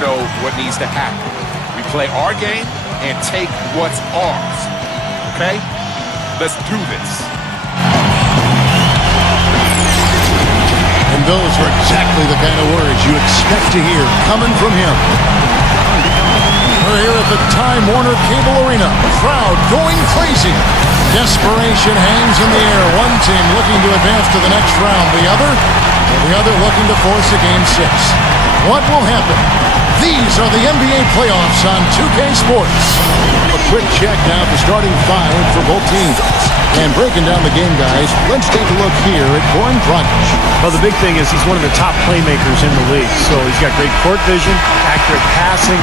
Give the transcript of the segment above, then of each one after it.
know what needs to happen. We play our game and take what's ours. Okay? Let's do this. And those are exactly the kind of words you expect to hear coming from him. We're here at the Time Warner Cable Arena. Crowd going crazy. Desperation hangs in the air. One team looking to advance to the next round. The other looking to force a Game 6. What will happen? These are the NBA playoffs on 2K Sports. A quick check now at the starting five for both teams. And breaking down the game, guys, let's take a look here at Goran Dragic. Well, the big thing is he's one of the top playmakers in the league. So he's got great court vision, accurate passing.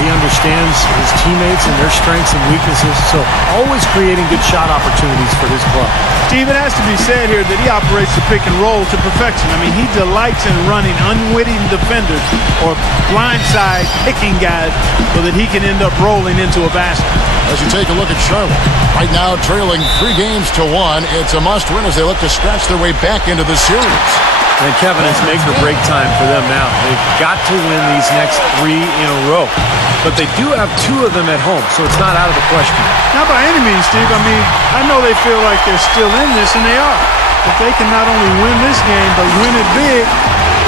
He understands his teammates and their strengths and weaknesses. So always creating good shot opportunities for his club. Steve, it has to be said here that he operates the pick and roll to perfection. I mean, he delights in running unwitting defenders or blindside picking guys so that he can end up rolling into a basket. As you take a look at Charlotte, right now trailing 3-1, it's a must-win as they look to scratch their way back into the series. And Kevin, it's make or break time for them now. They've got to win these next 3 in a row. But they do have 2 of them at home, so it's not out of the question. Not by any means, Steve. I mean, I know they feel like they're still in this, and they are. But they can not only win this game, but win it big.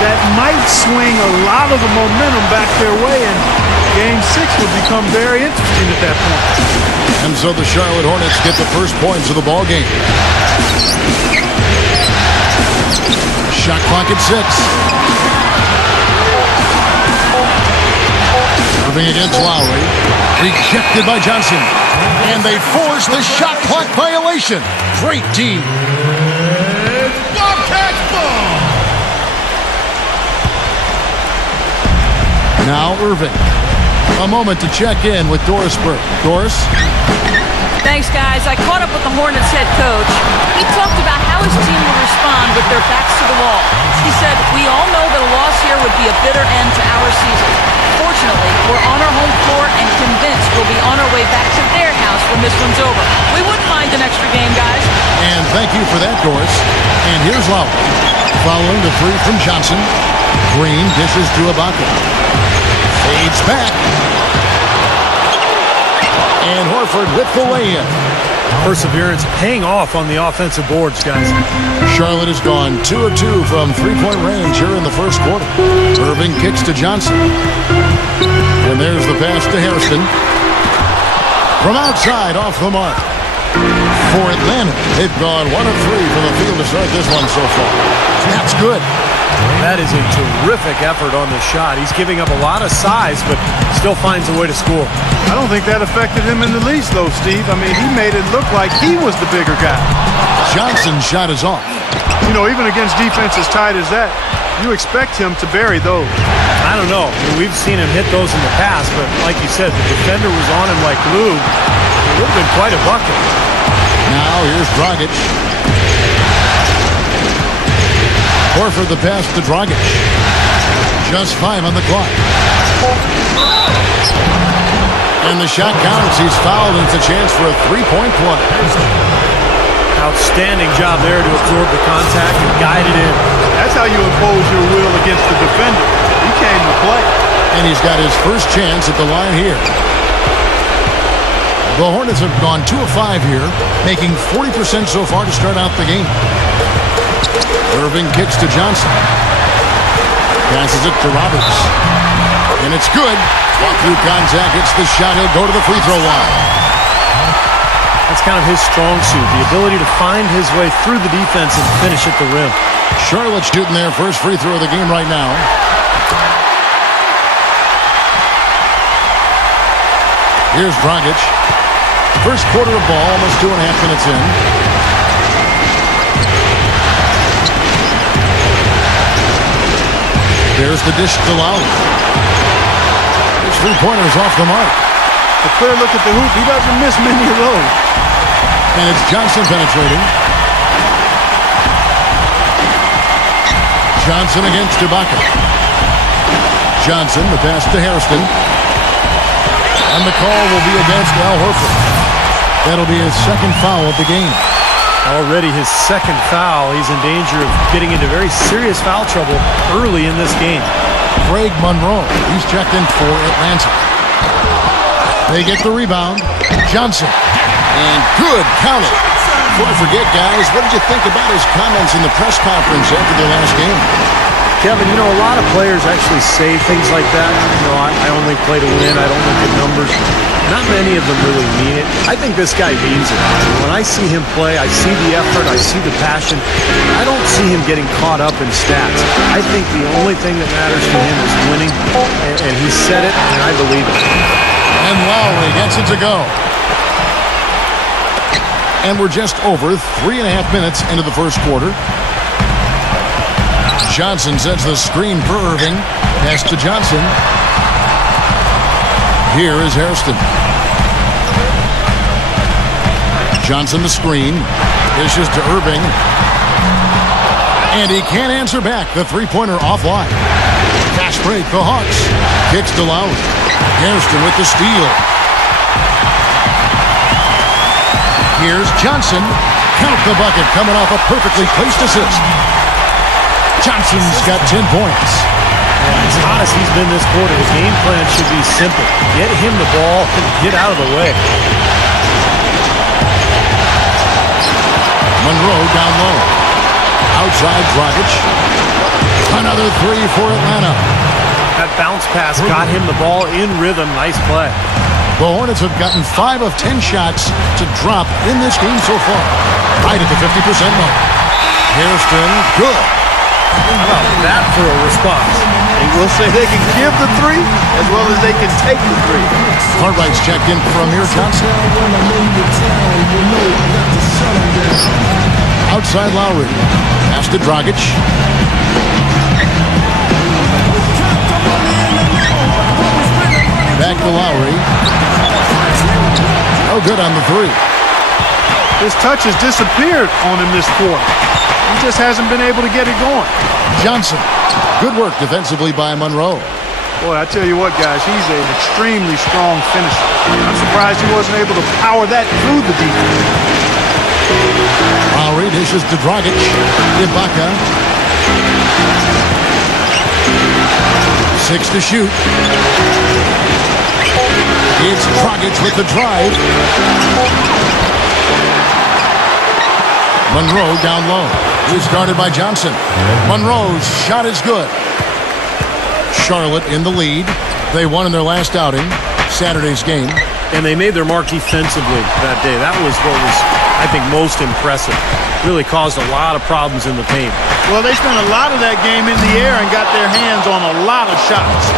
That might swing a lot of the momentum back their way, and Game 6 would become very interesting at that point. And so the Charlotte Hornets get the first points of the ball game. Shot clock at 6. Moving against Lowry. Rejected by Johnson. And they force the shot clock violation. Great D. BOBCATS ball. Now Irving. A moment to check in with Doris Burke. Doris? Thanks, guys. I caught up with the Hornets head coach. He talked about how his team will respond with their backs to the wall. He said, "We all know that a loss here would be a bitter end to our season. Fortunately, we're on our home floor and convinced we'll be on our way back to their house when this one's over. We wouldn't mind an extra game, guys." And thank you for that, Doris. And here's Lowry. Following the 3 from Johnson. Green dishes to Ibaka. Fades back. And Horford with the lay-in. Perseverance paying off on the offensive boards, guys. Charlotte has gone 2 of 2 from 3-point range here in the first quarter. Irving kicks to Johnson. And there's the pass to Hairston. From outside, off the mark. For Atlanta, they've gone 1 of 3 from the field to start this one so far. That's good. That is a terrific effort on the shot. He's giving up a lot of size, but still finds a way to score. I don't think that affected him in the least, though, Steve. I mean, he made it look like he was the bigger guy. Johnson's shot is off. You know, even against defense as tight as that, you expect him to bury those. I don't know. I mean, we've seen him hit those in the past, but like you said, the defender was on him like glue. It would have been quite a bucket. Now here's Dragic. Horford the pass to Dragic. Just 5 on the clock. And the shot counts. He's fouled, and it's a chance for a 3-point play. Outstanding job there to absorb the contact and guide it in. That's how you impose your will against the defender. He came to play. And he's got his first chance at the line here. The Hornets have gone 2 of 5 here, making 40% so far to start out the game. Irving kicks to Johnson. Passes it to Roberts. And it's good. Walk through contact, hits the shot. He'll go to the free throw line. That's kind of his strong suit, the ability to find his way through the defense and finish at the rim. Charlotte shooting their first free throw of the game right now. Here's Dragic. First quarter of ball, almost 2.5 minutes in. There's the dish to Lowry. His 3-pointer is off the mark. A clear look at the hoop. He doesn't miss many of those. And it's Johnson penetrating. Johnson against Ibaka. Johnson, the pass to Hairston. And the call will be against Al Horford. That'll be his second foul of the game. Already his second foul. He's in danger of getting into very serious foul trouble early in this game. Greg Monroe. He's checked in for Atlanta. They get the rebound. Johnson. And good counter. Before I forget, guys, what did you think about his comments in the press conference after their last game? Kevin, you know, a lot of players actually say things like that. You know, I only play to win. I don't look at numbers. Not many of them really mean it. I think this guy means it. When I see him play, I see the effort, I see the passion. I don't see him getting caught up in stats. I think the only thing that matters to him is winning, and he said it, and I believe it. And Lowry gets it to go. And we're just over 3.5 minutes into the first quarter. Johnson sets the screen for Irving. Pass to Johnson. Here is Hairston. Johnson the screen. Dishes to Irving. And he can't answer back. The three-pointer offline. Fast break, the Hawks. Kicks to Lowry. Hairston with the steal. Here's Johnson. Count the bucket coming off a perfectly placed assist. Johnson's got 10 points. As hot as he's been this quarter, his game plan should be simple. Get him the ball and get out of the way. Monroe down low. Outside Dragic. Another three for Atlanta. That bounce pass got him the ball in rhythm. Nice play. The Hornets have gotten 5 of 10 shots to drop in this game so far. Right at the 50% mark. Hairston, good. How about that for a response? They will say they can give the three as well as they can take the three. Cartwright's checked in for Amir Johnson. Outside Lowry. Pass to Dragic. Back to Lowry. Oh, good on the three. His touch has disappeared on him this quarter. He just hasn't been able to get it going. Johnson. Good work defensively by Monroe. Boy, I tell you what, guys, he's an extremely strong finisher. I'm surprised he wasn't able to power that through the defense. Lowry dishes to Dragic. Ibaka. 6 to shoot. It's Dragic with the drive. Monroe down low. He's guarded by Johnson. Monroe's shot is good. Charlotte in the lead. They won in their last outing, Saturday's game. And they made their mark defensively that day. That was what was, I think, most impressive. Really caused a lot of problems in the paint. Well, they spent a lot of that game in the air and got their hands on a lot of shots.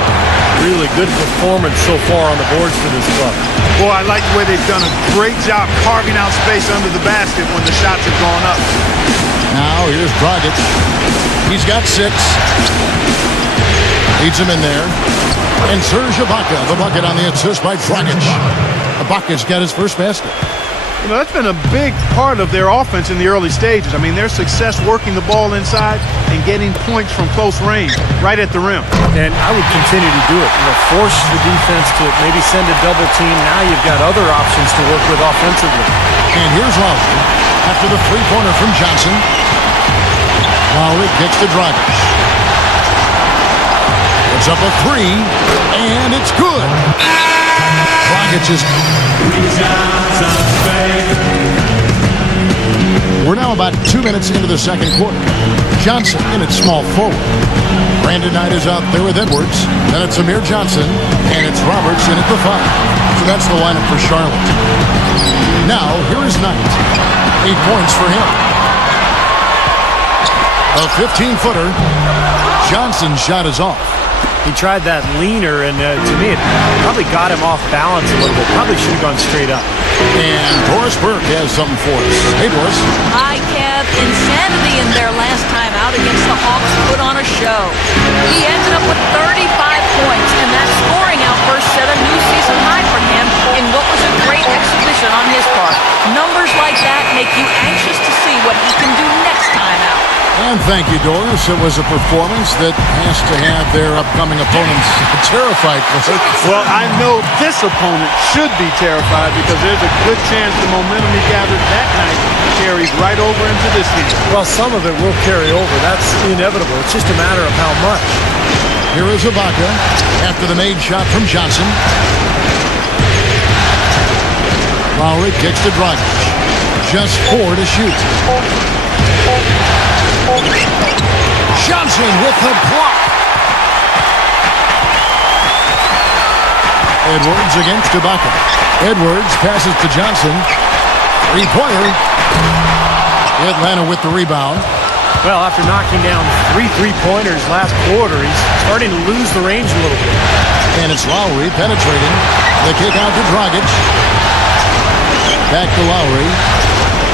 Really good performance so far on the boards for this club. Boy, I like the way they've done a great job carving out space under the basket when the shots have gone up. Now here's Dragic. He's got 6. Leads him in there. And Serge Ibaka, the bucket on the assist by Dragic. Ibaka's got his first basket. You know, that's been a big part of their offense in the early stages. I mean, their success working the ball inside and getting points from close range, right at the rim. And I would continue to do it. You know, force the defense to maybe send a double team. Now you've got other options to work with offensively. And here's Lowry after the three-pointer from Johnson. Lowry kicks to Dragic. It's up a 3, and it's good. Dragic is... We're now about 2 minutes into the second quarter. Johnson in at small forward. Brandon Knight is out there with Edwards. Then it's Amir Johnson, and it's Roberts in at the 5. So that's the lineup for Charlotte. Now, here is Knight. 8 points for him. A 15-footer. Johnson's shot is off. He tried that leaner, and to me, it probably got him off balance a little bit. Probably should have gone straight up. And Doris Burke has something for us. Hey, Doris. Hi, Kev. Insanity in their last time out against the Hawks put on a show. He ended up with 35 points, and that scoring outburst set a new season high for him in what was a great exhibition on his part. Numbers like that make you anxious to see what he can do next time out. And Thank you, Doris. It was a performance that has to have their upcoming opponents terrified. Well, I know this opponent should be terrified because there's a good chance the momentum he gathered that night carries right over into this game. Well, some of it will carry over. That's inevitable. It's just a matter of how much. Here is Ibaka after the made shot from Johnson. Lowry kicks to Dragic. Just 4 to shoot. Johnson with the block. Edwards against Ibaka. Edwards passes to Johnson. Three-pointer. Atlanta with the rebound. Well, after knocking down 3 three-pointers last quarter, he's starting to lose the range a little bit. And it's Lowry penetrating. The kick out to Dragic. Back to Lowry.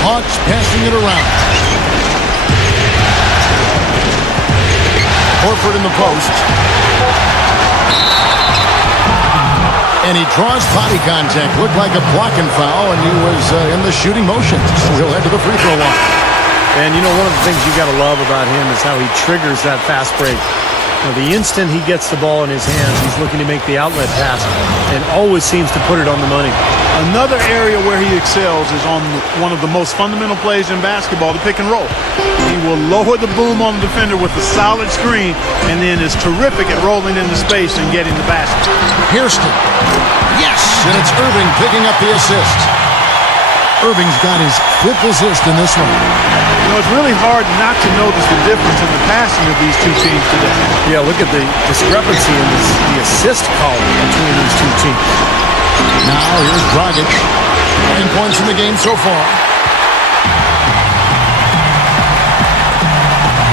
Hawks passing it around. Horford in the post. And he draws body contact. Looked like a blocking foul, and he was in the shooting motion. So he'll head to the free throw line. And, you know, one of the things you got to love about him is how he triggers that fast break. You know, the instant he gets the ball in his hands, he's looking to make the outlet pass and always seems to put it on the money. Another area where he excels is on one of the most fundamental plays in basketball, the pick and roll. He will lower the boom on the defender with a solid screen and then is terrific at rolling into space and getting the basket. Hairston. Yes, and it's Irving picking up the assist. Irving's got his 5th assist in this one. You know, it's really hard not to notice the difference in the passing of these two teams today. Yeah, look at the discrepancy in the assist column between these two teams. Now here's Dragic. 9 points in the game so far.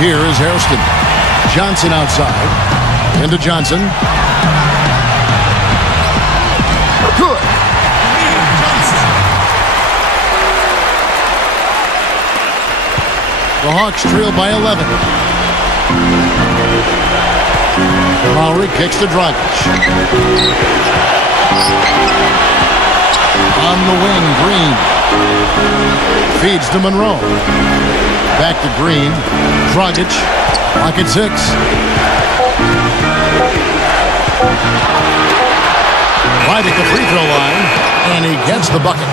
Here is Hairston. Johnson outside. Into Johnson. Good. The Hawks trail by 11. Lowry kicks to Dragic. On the wing, Green. Feeds to Monroe. Back to Green. Dragic. Clock at 6. Right at the free throw line. And he gets the bucket.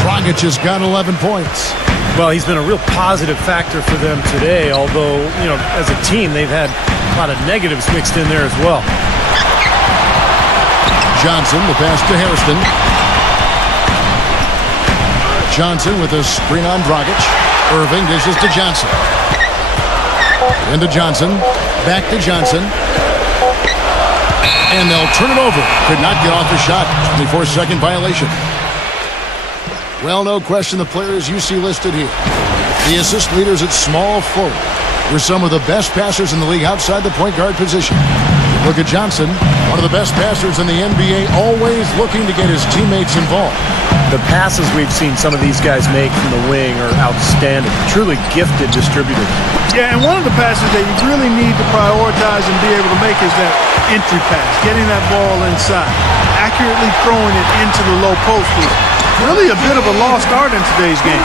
Dragic has got 11 points. Well, he's been a real positive factor for them today, although, you know, as a team, they've had a lot of negatives mixed in there as well. Johnson, the pass to Hairston. Johnson with a screen on Dragic. Irving dishes to Johnson. Into Johnson. Back to Johnson. And they'll turn it over. Could not get off the shot. 24-second violation. Well, no question the players you see listed here. The assist leaders at small forward were some of the best passers in the league outside the point guard position. Look at Johnson, one of the best passers in the NBA, always looking to get his teammates involved. The passes we've seen some of these guys make from the wing are outstanding. Truly gifted distributors. Yeah, and one of the passes that you really need to prioritize and be able to make is that entry pass, getting that ball inside. Accurately throwing it into the low post was really a bit of a lost art in today's game.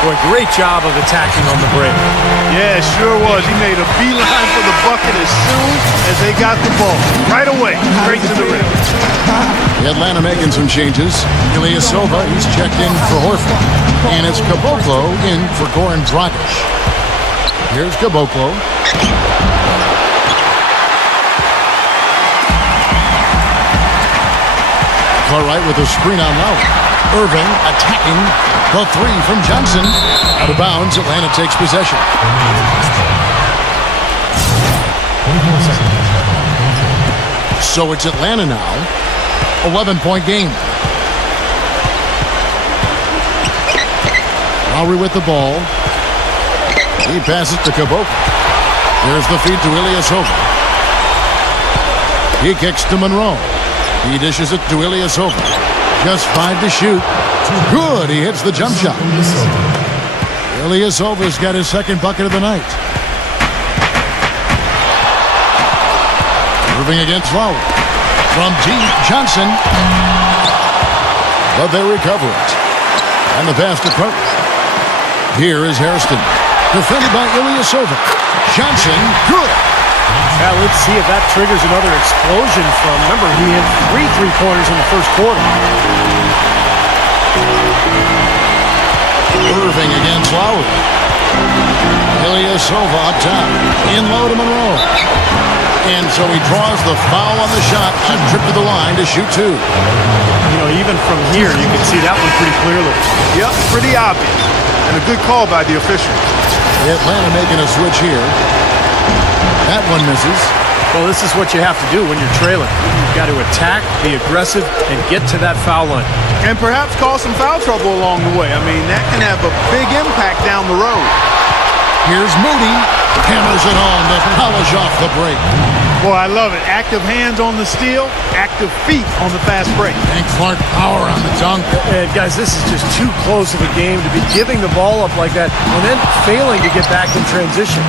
Boy, great job of attacking on the break. Yeah, it sure was. He made a beeline for the bucket as soon as they got the ball. Right away, straight to the rim. Atlanta making some changes. Ilyasova, he's checked in for Horford. And it's Caboclo in for Goran Dragic. Here's Caboclo. Cartwright with a screen on Lowry. Irving attacking the 3 from Johnson. Out of bounds, Atlanta takes possession. So it's Atlanta now. 11-point game. Lowry with the ball. He passes to Caboclo. There's the feed to Ilyasova. He kicks to Monroe. He dishes it to Ilyasova. Just 5 to shoot. Good. He hits the jump shot. Ilyasova's got his 2nd bucket of the night. Moving against Lowry. From deep, Johnson. But they recover it. And the pass to Carter. Here is Hairston. Defended by Ilyasova. Johnson, good. Yeah, let's see if that triggers another explosion from, remember, he hit 3 3-pointers in the first quarter. Irving against Lowry. Ilyasova up top. In low to Monroe. And so he draws the foul on the shot. A trip to the line to shoot 2. You know, even from here, you can see that one pretty clearly. Yep, pretty obvious. And a good call by the official. Atlanta making a switch here. That one misses. Well, this is what you have to do when you're trailing. You've got to attack, be aggressive, and get to that foul line. And perhaps cause some foul trouble along the way. I mean, that can have a big impact down the road. Here's Moody. Hammers it home to polish off the break. Boy, I love it. Active hands on the steal, active feet on the fast break. And Clark power on the dunk. And guys, this is just too close of a game to be giving the ball up like that and then failing to get back in transition.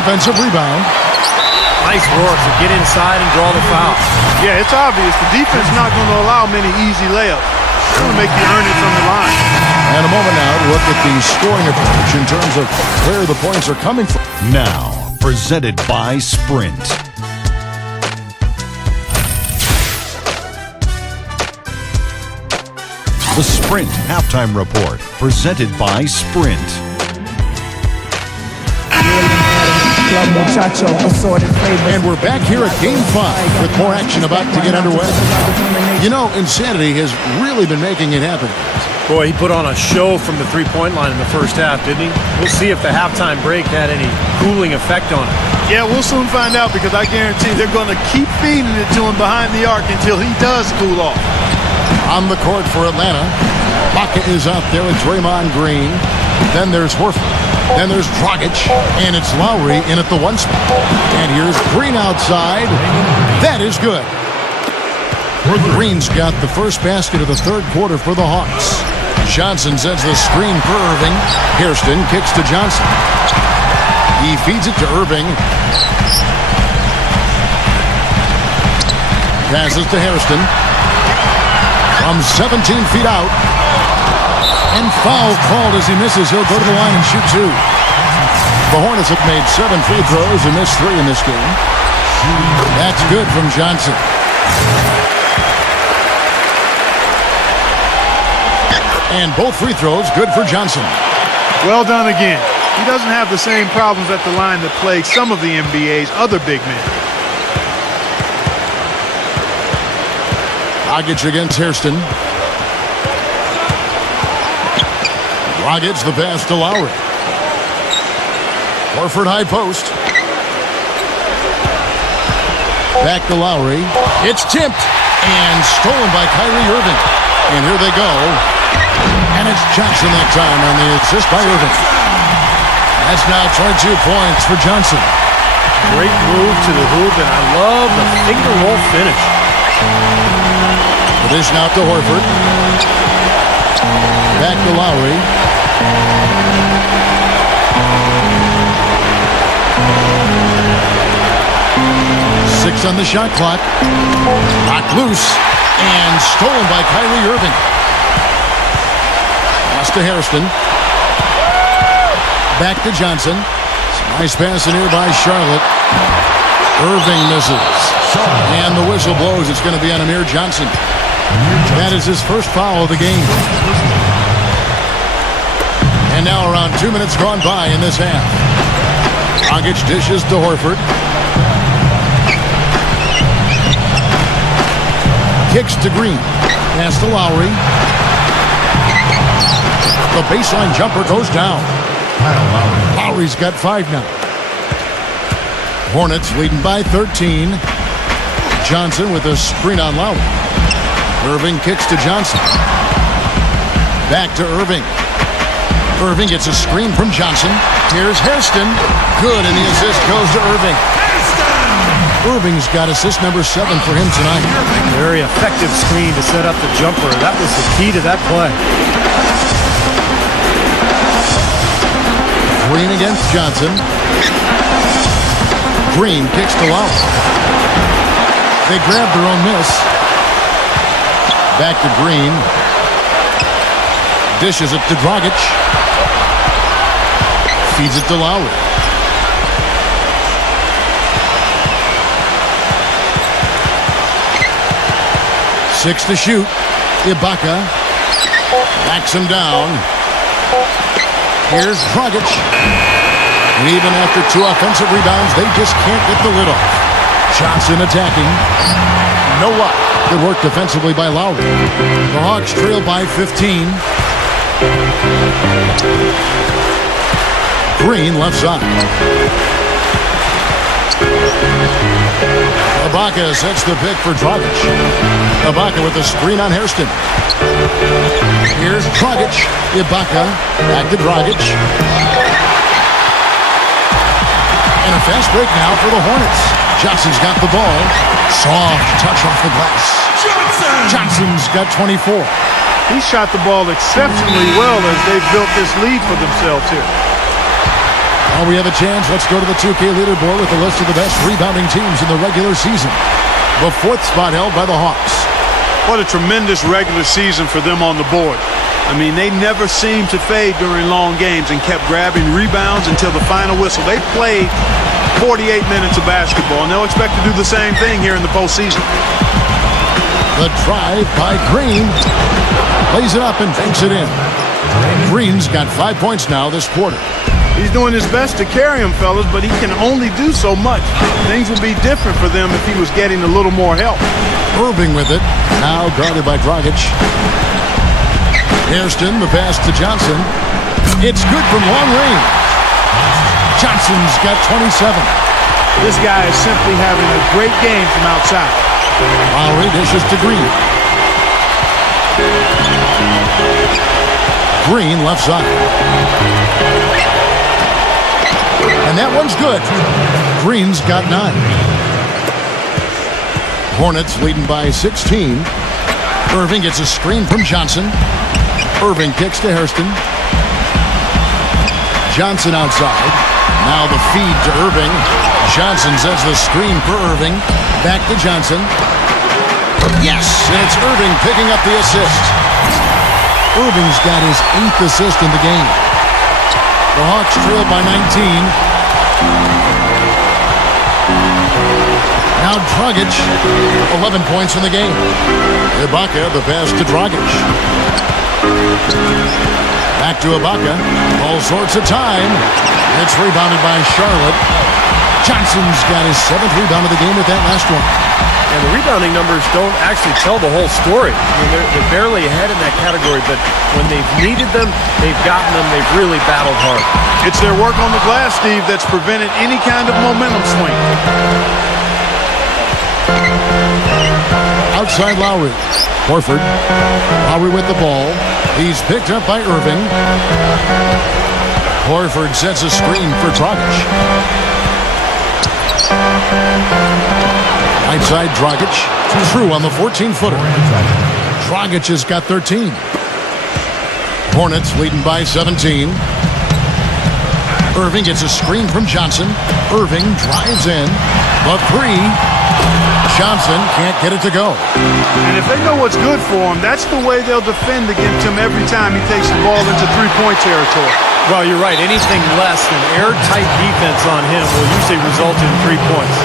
Offensive rebound. Nice work to get inside and draw the foul. Yeah, it's obvious. The defense is not going to allow many easy layups. They're going to make you earn it from the line. And a moment now to look at the scoring approach in terms of where the points are coming from. Now, presented by Sprint. The Sprint Halftime Report, presented by Sprint. And we're back here at Game 5 with more action about to get underway. You know, Insanity has really been making it happen. Boy, he put on a show from the three-point line in the first half, didn't he? We'll see if the halftime break had any cooling effect on him. Yeah, we'll soon find out because I guarantee they're going to keep feeding it to him behind the arc until he does cool off. On the court for Atlanta, Baca is out there with Draymond Green. Then there's Horford. Then there's Dragic. And it's Lowry in at the 1 spot. And here's Green outside. That is good. Green's got the first basket of the third quarter for the Hawks. Johnson sends the screen for Irving. Hairston kicks to Johnson. He feeds it to Irving. Passes to Hairston. From 17 feet out. And foul called as he misses. He'll go to the line and shoot 2. The Hornets have made 7 free throws and missed 3 in this game. That's good from Johnson. And both free throws good for Johnson. Well done again. He doesn't have the same problems at the line that plague some of the NBA's other big men. Dragic against Hairston. Dragic the pass to Lowry. Horford high post. Back to Lowry. It's tipped and stolen by Kyrie Irving. And here they go. And it's Johnson that time on the assist by Irving. That's now 22 points for Johnson. Great move to the hoop, and I love the finger roll finish. The dish now to Horford. Back to Lowry. Six on the shot clock. Knocked loose and stolen by Kyrie Irving. Pass to Hairston. Back to Johnson. Nice pass in here by Charlotte. Irving misses. And the whistle blows. It's going to be on Amir Johnson. That is his first foul of the game. And now around 2 minutes gone by in this half. Dragic dishes to Horford. Kicks to Green. Pass to Lowry. The baseline jumper goes down. Lowry's got 5 now. Hornets leading by 13. Johnson with a screen on Lowry. Irving kicks to Johnson. Back to Irving. Irving gets a screen from Johnson. Here's Hairston. Good, and the assist goes to Irving. Irving's got assist number 7 for him tonight. Very effective screen to set up the jumper. That was the key to that play. Green against Johnson. Green kicks to Lowry. They grab their own miss. Back to Green. Dishes it to Dragic. Feeds it to Lowry. Six to shoot. Ibaka backs him down. Here's Dragic. Even after 2 offensive rebounds, they just can't get the lid off. Johnson attacking. No luck. Good work defensively by Lowry. The Hawks trail by 15. Green left side. Ibaka sets the pick for Dragic. Ibaka with the screen on Hairston. Here's Dragic. Ibaka back to Dragic. And a fast break now for the Hornets. Johnson's got the ball. Soft touch off the glass. Johnson's got 24. He shot the ball exceptionally well as they've built this lead for themselves here. Now we have a chance. Let's go to the 2K leaderboard with a list of the best rebounding teams in the regular season. The 4th spot held by the Hawks. What a tremendous regular season for them on the board. I mean, they never seemed to fade during long games and kept grabbing rebounds until the final whistle. They played 48 minutes of basketball, and they'll expect to do the same thing here in the postseason. The drive by Green. Lays it up and banks it in. Green's got 5 points now this quarter. He's doing his best to carry him, fellas, but he can only do so much. Things would be different for them if he was getting a little more help. Irving with it. Now guarded by Dragic. Hairston, the pass to Johnson. It's good from long range. Johnson's got 27. This guy is simply having a great game from outside. Lowry dishes to Green. Green left side. And that one's good. Green's got 9. Hornets leading by 16. Irving gets a screen from Johnson. Irving kicks to Hairston. Johnson outside. Now the feed to Irving. Johnson sets the screen for Irving. Back to Johnson. Yes, and it's Irving picking up the assist. Irving's got his 8th assist in the game. The Hawks trail by 19. Now Dragic, 11 points in the game. Ibaka, the pass to Dragic. Back to Ibaka. All sorts of time. It's rebounded by Charlotte. Johnson's got his 7th rebound of the game with that last one. And the rebounding numbers don't actually tell the whole story. I mean, they're barely ahead in that category, but when they've needed them, they've gotten them. They've really battled hard. It's their work on the glass, Steve, that's prevented any kind of momentum swing. Outside Lowry. Horford. Lowry with the ball. He's picked up by Irving. Horford sets a screen for Dragic. Right side, Dragic. True on the 14-footer. Dragic has got 13. Hornets leading by 17. Irving gets a screen from Johnson. Irving drives in. The 3. Johnson can't get it to go. And if they know what's good for him, that's the way they'll defend against him every time he takes the ball into three-point territory. Well, you're right. Anything less than airtight defense on him will usually result in 3 points.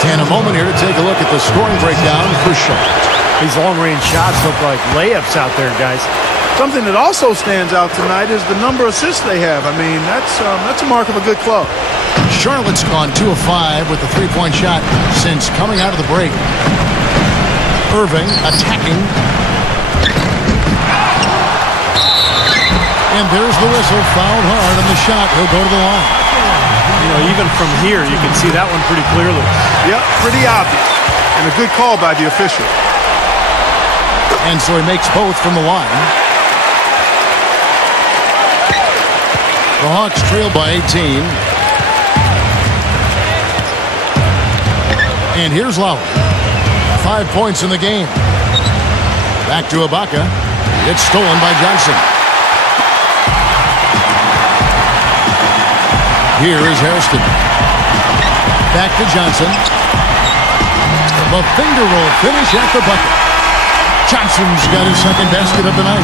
And a moment here to take a look at the scoring breakdown for Charlotte. These long-range shots look like layups out there, guys. Something that also stands out tonight is the number of assists they have. I mean, that's a mark of a good club. Charlotte's gone 2 of 5 with the three-point shot since coming out of the break. Irving attacking. And there's the whistle, fouled hard on the shot. He'll go to the line. You know, even from here, you can see that one pretty clearly. Yep, pretty obvious. And a good call by the official. And so he makes both from the line. The Hawks trail by 18. And here's Lowry. 5 points in the game. Back to Ibaka. It's stolen by Johnson. Here is Hairston. Back to Johnson. The finger roll finish at the bucket. Johnson's got his second basket of the night.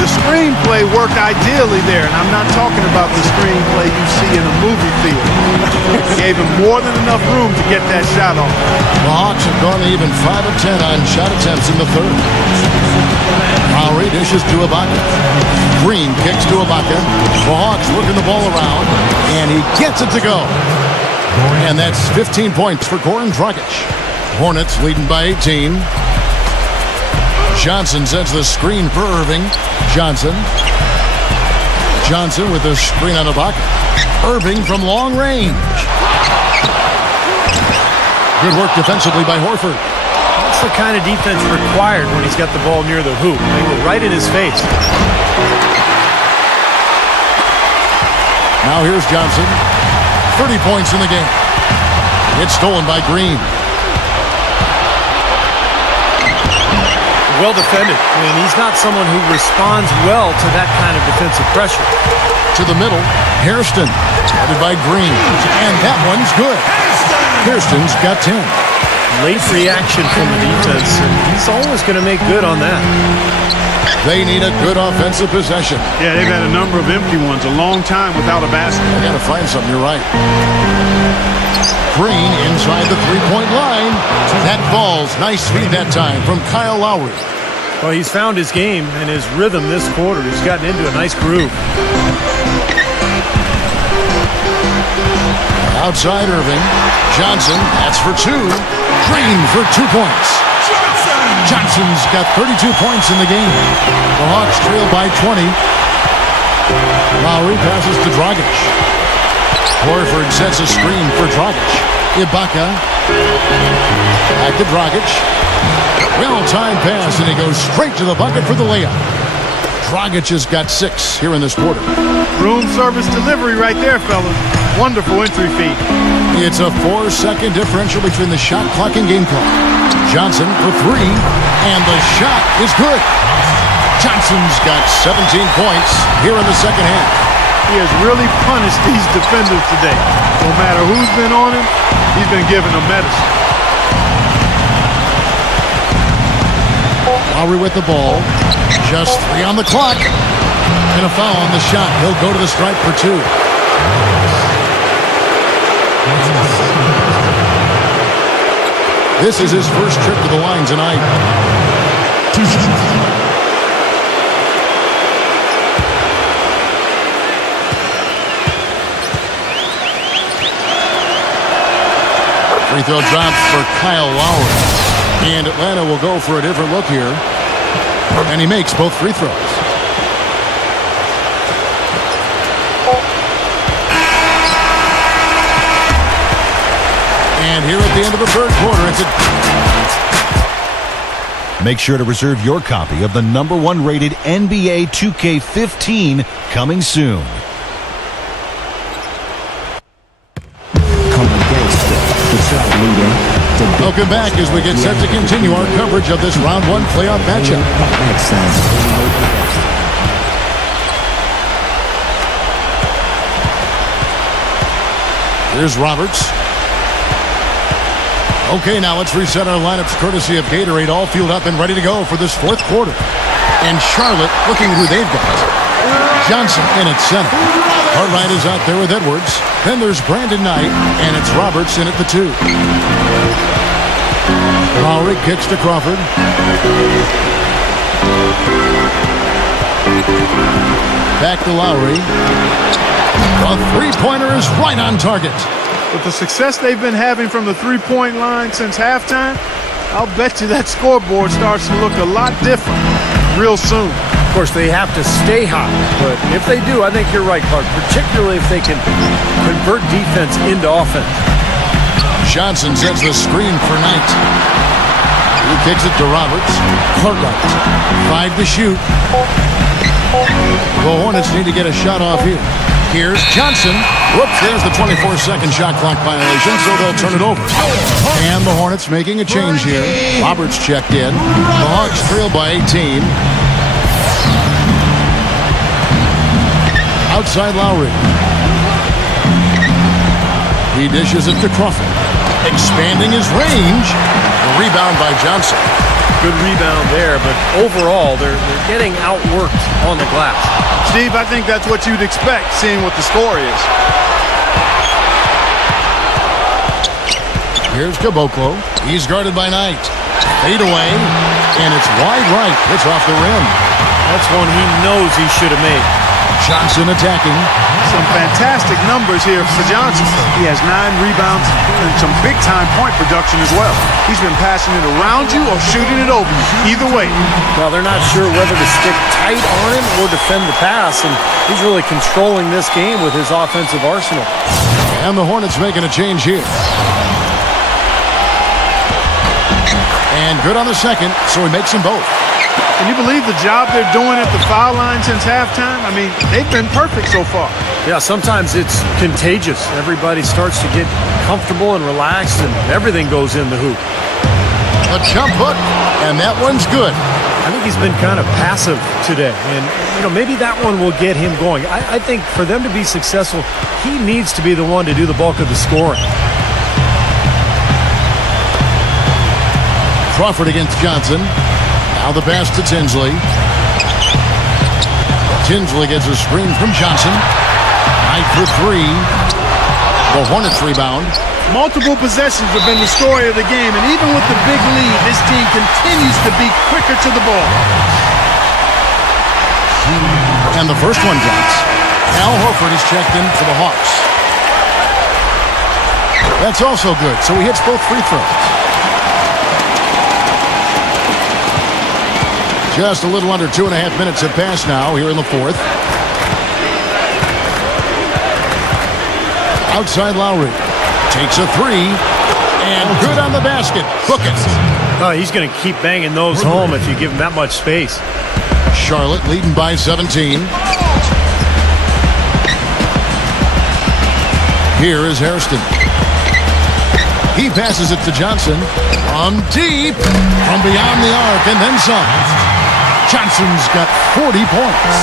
The screenplay worked ideally there, and I'm not talking about the screenplay you see in a movie theater. Gave him more than enough room to get that shot off. The Hawks have gone even 5 of 10 on shot attempts in the third. Lowry dishes to Ibaka. Green kicks to Ibaka. The Hawks working the ball around, and he gets it to go. And that's 15 points for Goran Dragic. Hornets leading by 18. Johnson sets the screen for Irving. Johnson with the screen on Ibaka. Irving from long range. Good work defensively by Horford. That's the kind of defense required when he's got the ball near the hoop. They were right in his face. Now here's Johnson. 30 points in the game. It's stolen by Green. Well defended. I mean, he's not someone who responds well to that kind of defensive pressure. To the middle, Hairston, guarded by Green, and that one's good. Hairston's got 10. Late reaction from the defense, and he's always going to make good on that. They need a good offensive possession. Yeah, they've had a number of empty ones, a long time without a basket. I got to find something, you're right. Green inside the three-point line. That falls. Nice feed that time from Kyle Lowry. Well, he's found his game and his rhythm this quarter. He's gotten into a nice groove. Outside Irving. Johnson, that's for 2. Green for 2 points. Johnson's got 32 points in the game. The Hawks trail by 20. Lowry passes to Dragic. Horford sets a screen for Dragic. Ibaka. Back to Dragic. Well-timed pass, and he goes straight to the bucket for the layup. Dragic has got 6 here in this quarter. Room service delivery right there, fellas. Wonderful entry feed. It's a 4-second differential between the shot clock and game clock. Johnson for 3, and the shot is good. Johnson's got 17 points here in the second half. He has really punished these defenders today. No matter who's been on him, he's been giving them medicine. Lowry with the ball. Just 3 on the clock. And a foul on the shot. He'll go to the stripe for 2. This is his first trip to the line tonight. Free throw drops for Kyle Lowry. And Atlanta will go for a different look here. And he makes both free throws. And here at the end of the third quarter, it's a... Make sure to reserve your copy of the #1 rated NBA 2K15 coming soon. Welcome back as we get set to continue our coverage of this round 1 playoff matchup. Here's Roberts. Okay, now let's reset our lineups courtesy of Gatorade, all fueled up and ready to go for this fourth quarter. And Charlotte looking who they've got. Johnson in at center. Cartwright is out there with Edwards. Then there's Brandon Knight, and it's Roberts in at the 2. Lowry kicks to Crawford. Back to Lowry. The three-pointer is right on target. With the success they've been having from the three-point line since halftime, I'll bet you that scoreboard starts to look a lot different real soon. Of course, they have to stay hot, but if they do, I think you're right, Clark, particularly if they can convert defense into offense. Johnson sets the screen for Knight. He kicks it to Roberts. Cartwright. 5 to shoot. The Hornets need to get a shot off here. Here's Johnson. Whoops, there's the 24-second shot clock violation, so they'll turn it over. And the Hornets making a change here. Roberts checked in. The Hawks trail by 18. Outside Lowry. He dishes it to Crawford. Expanding his range. The rebound by Johnson. Good rebound there, but overall, they're getting outworked on the glass. Steve, I think that's what you'd expect, seeing what the score is. Here's Caboclo. He's guarded by Knight. Fade away, and it's wide right. It's off the rim. That's one he knows he should have made. Johnson attacking. Some fantastic numbers here for Johnson. He has 9 rebounds and some big-time point production as well. He's been passing it around you or shooting it over you. Either way. Well, they're not sure whether to stick tight on him or defend the pass, and he's really controlling this game with his offensive arsenal. And the Hornets making a change here. And good on the second, so he makes them both. Can you believe the job they're doing at the foul line since halftime? I mean, they've been perfect so far. Yeah, sometimes it's contagious. Everybody starts to get comfortable and relaxed, and everything goes in the hoop. A jump hook, and that one's good. I think he's been kind of passive today, and maybe that one will get him going. I think for them to be successful, he needs to be the one to do the bulk of the scoring. Crawford against Johnson. Now the pass to Tinsley. Tinsley gets a screen from Johnson. Knight for 3. The Hornets rebound. Multiple possessions have been the story of the game, and even with the big lead, this team continues to be quicker to the ball. And the first one drops. Al Horford is checked in for the Hawks. That's also good, so he hits both free throws. Just a little under 2.5 minutes have passed now here in the fourth. Outside Lowry. Takes a 3. And good on the basket. Book it. Oh, he's going to keep banging those home if you give him that much space. Charlotte leading by 17. Here is Hairston. He passes it to Johnson. From deep. From beyond the arc and then some. Johnson's got 40 points.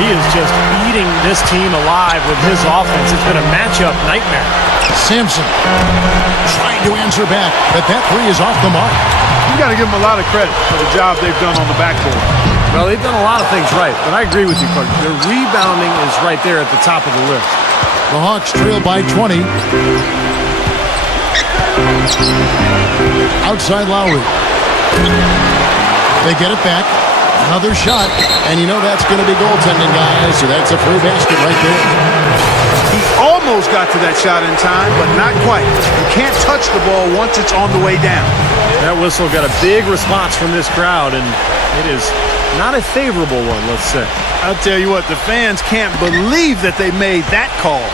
He is just eating this team alive with his offense. It's been a matchup nightmare. Sampson trying to answer back, but that 3 is off the mark. You got to give them a lot of credit for the job they've done on the backboard. Well, they've done a lot of things right, but I agree with you, Clark. Their rebounding is right there at the top of the list. The Hawks trail by 20. Outside Lowry. They get it back. Another shot, and you know that's going to be goaltending, guys, so that's a free basket right there. He almost got to that shot in time, but not quite. You can't touch the ball once it's on the way down. That whistle got a big response from this crowd, and it is not a favorable one, let's say. I'll tell you what, the fans can't believe that they made that call.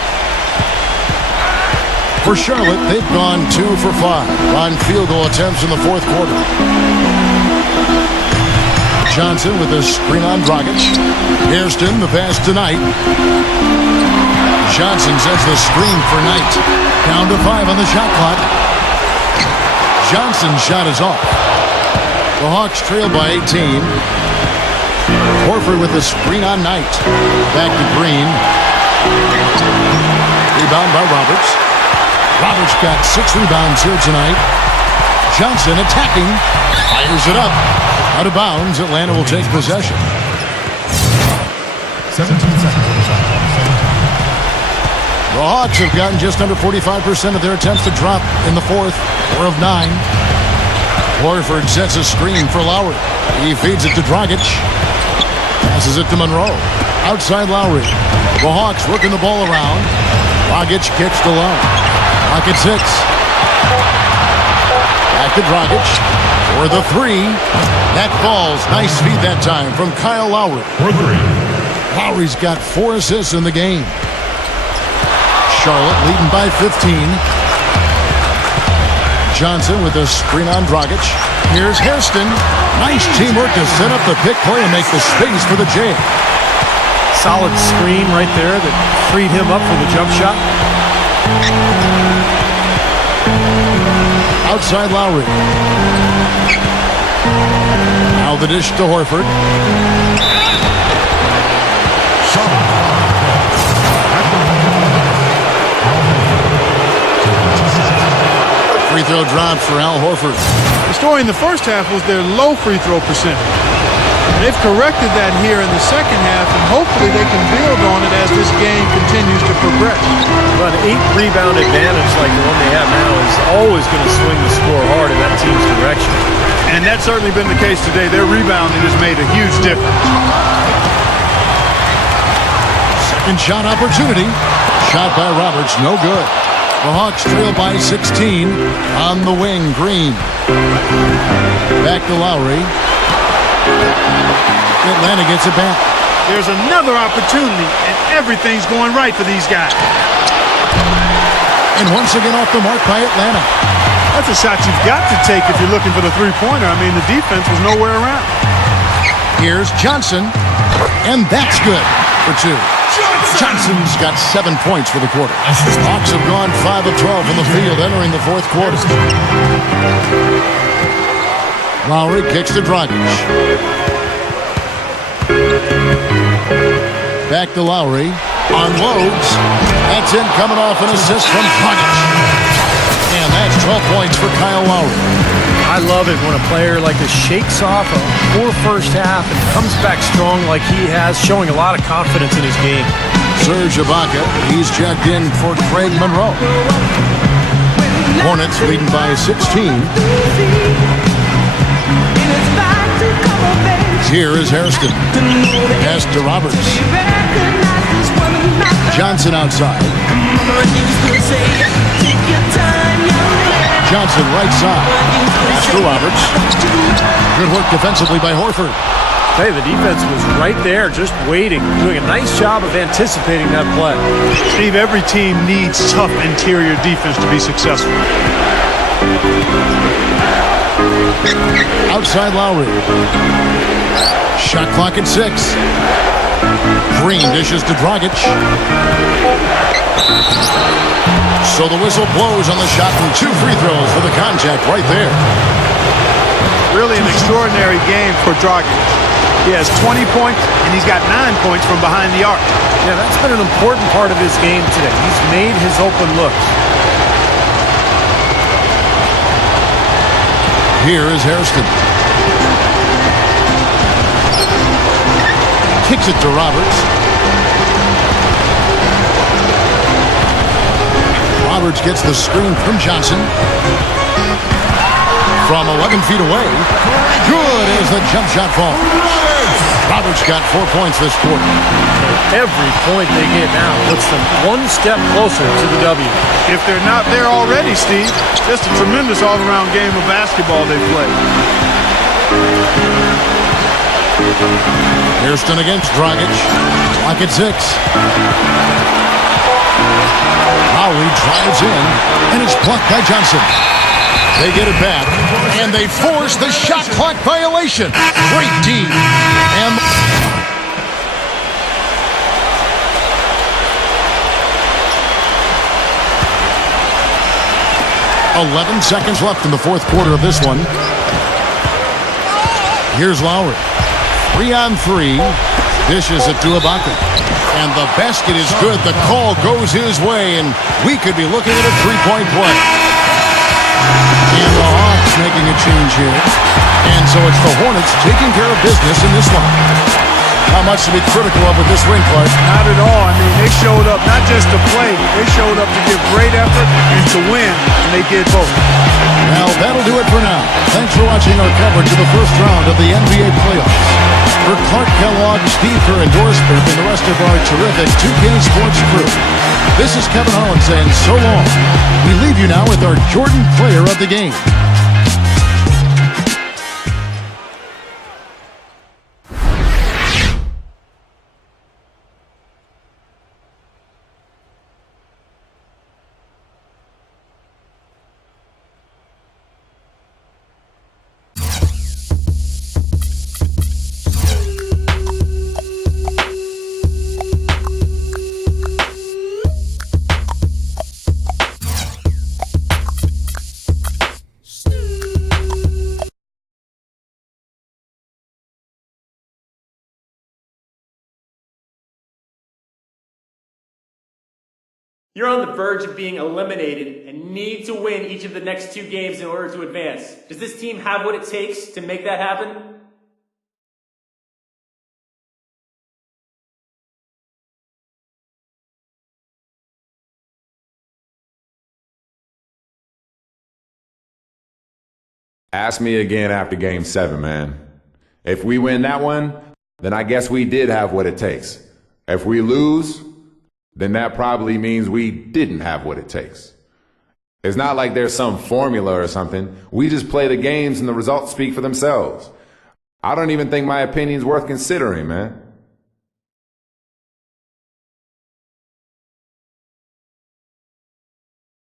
For Charlotte, they've gone 2 for 5 on field goal attempts in the fourth quarter. Johnson with a screen on Dragic. Hairston, the pass to Knight. Johnson sets the screen for Knight. Down to 5 on the shot clock. Johnson's shot is off. The Hawks trail by 18. Horford with a screen on Knight. Back to Green. Rebound by Roberts. Roberts got 6 rebounds here tonight. Johnson attacking. Fires it up. Out of bounds, Atlanta will take possession. 17 seconds on the shot. The Hawks have gotten just under 45% of their attempts to drop in the fourth, 4 of 9. Horford sets a screen for Lowry. He feeds it to Dragic. Passes it to Monroe. Outside Lowry. The Hawks working the ball around. Dragic kicks to Lowry. Pocket 6. Back to Dragic. For the 3. That falls. Nice feed that time from Kyle Lowry. For 3. Lowry's got 4 assists in the game. Charlotte leading by 15. Johnson with a screen on Dragic. Here's Hairston. Nice teamwork to set up the pick play and make the space for the J. Solid screen right there that freed him up for the jump shot. Outside Lowry. Now the dish to Horford. Free throw dropped for Al Horford. The story in the first half was their low free throw percentage. They've corrected that here in the second half, and hopefully they can build on it as this game continues to progress. But an 8-rebound advantage like the one they have now is always going to swing the score hard in that team's direction. And that's certainly been the case today. Their rebounding has made a huge difference. Second shot opportunity. Shot by Roberts, no good. The Hawks trail by 16 on the wing. Green. Back to Lowry. Atlanta gets it back. There's another opportunity, and everything's going right for these guys. And once again off the mark by Atlanta. That's a shot you've got to take if you're looking for the three-pointer. I mean, the defense was nowhere around. Here's Johnson, and that's good for two. Johnson's got 7 points for the quarter. Hawks have gone 5 of 12 from the field entering the fourth quarter. Lowry kicks to Dragic. Back to Lowry. Unloads. That's in, coming off an assist from Dragic. And that's 12 points for Kyle Lowry. I love it when a player like this shakes off a poor first half and comes back strong like he has, showing a lot of confidence in his game. Serge Ibaka, he's checked in for Craig Monroe. Hornets leading by 16. Here is Hairston. Pass to Roberts. Johnson outside. Johnson right side. Pass to Roberts. Good work defensively by Horford. Hey, the defense was right there, just waiting, doing a nice job of anticipating that play. Steve, every team needs tough interior defense to be successful. Outside Lowry. Shot clock at 6. Green dishes to Dragic. So the whistle blows on the shot and 2 free throws for the contact right there. Really an extraordinary game for Dragic. He has 20 points, and he's got 9 points from behind the arc. Yeah, that's been an important part of his game today. He's made his open looks. Here is Hairston. Kicks it to Roberts. Roberts gets the screen from Johnson. From 11 feet away. Good as the jump shot falls. Roberts got 4 points this quarter. Every point they get now puts them one step closer to the W. If they're not there already, Steve, just a tremendous all-around game of basketball they played. Hairston against Dragic. Clock at 6. Lowry drives in, and it's blocked by Johnson. They get it back, and they force the shot clock violation. Great D. And 11 seconds left in the fourth quarter of this one. Here's Lowry. 3-on-3. Dishes it to Ibaka. And the basket is good. The call goes his way, and we could be looking at a three-point play. And the Hawks making a change here. And so it's the Hornets taking care of business in this one. Not much to be critical of with this win, Clark. Not at all. I mean, they showed up not just to play. They showed up to give great effort and to win, and they did both. Well, that'll do it for now. Thanks for watching our coverage of the first round of the NBA playoffs. For Clark Kellogg, Steve Kerr, and Doris Burke, and the rest of our terrific 2K Sports crew, this is Kevin Holland saying so long. We leave you now with our Jordan Player of the Game. You're on the verge of being eliminated and need to win each of the next 2 games in order to advance. Does this team have what it takes to make that happen? Ask me again after Game 7, man. If we win that one, then I guess we did have what it takes. If we lose, then that probably means we didn't have what it takes. It's not like there's some formula or something. We just play the games and the results speak for themselves. I don't even think my opinion's worth considering, man.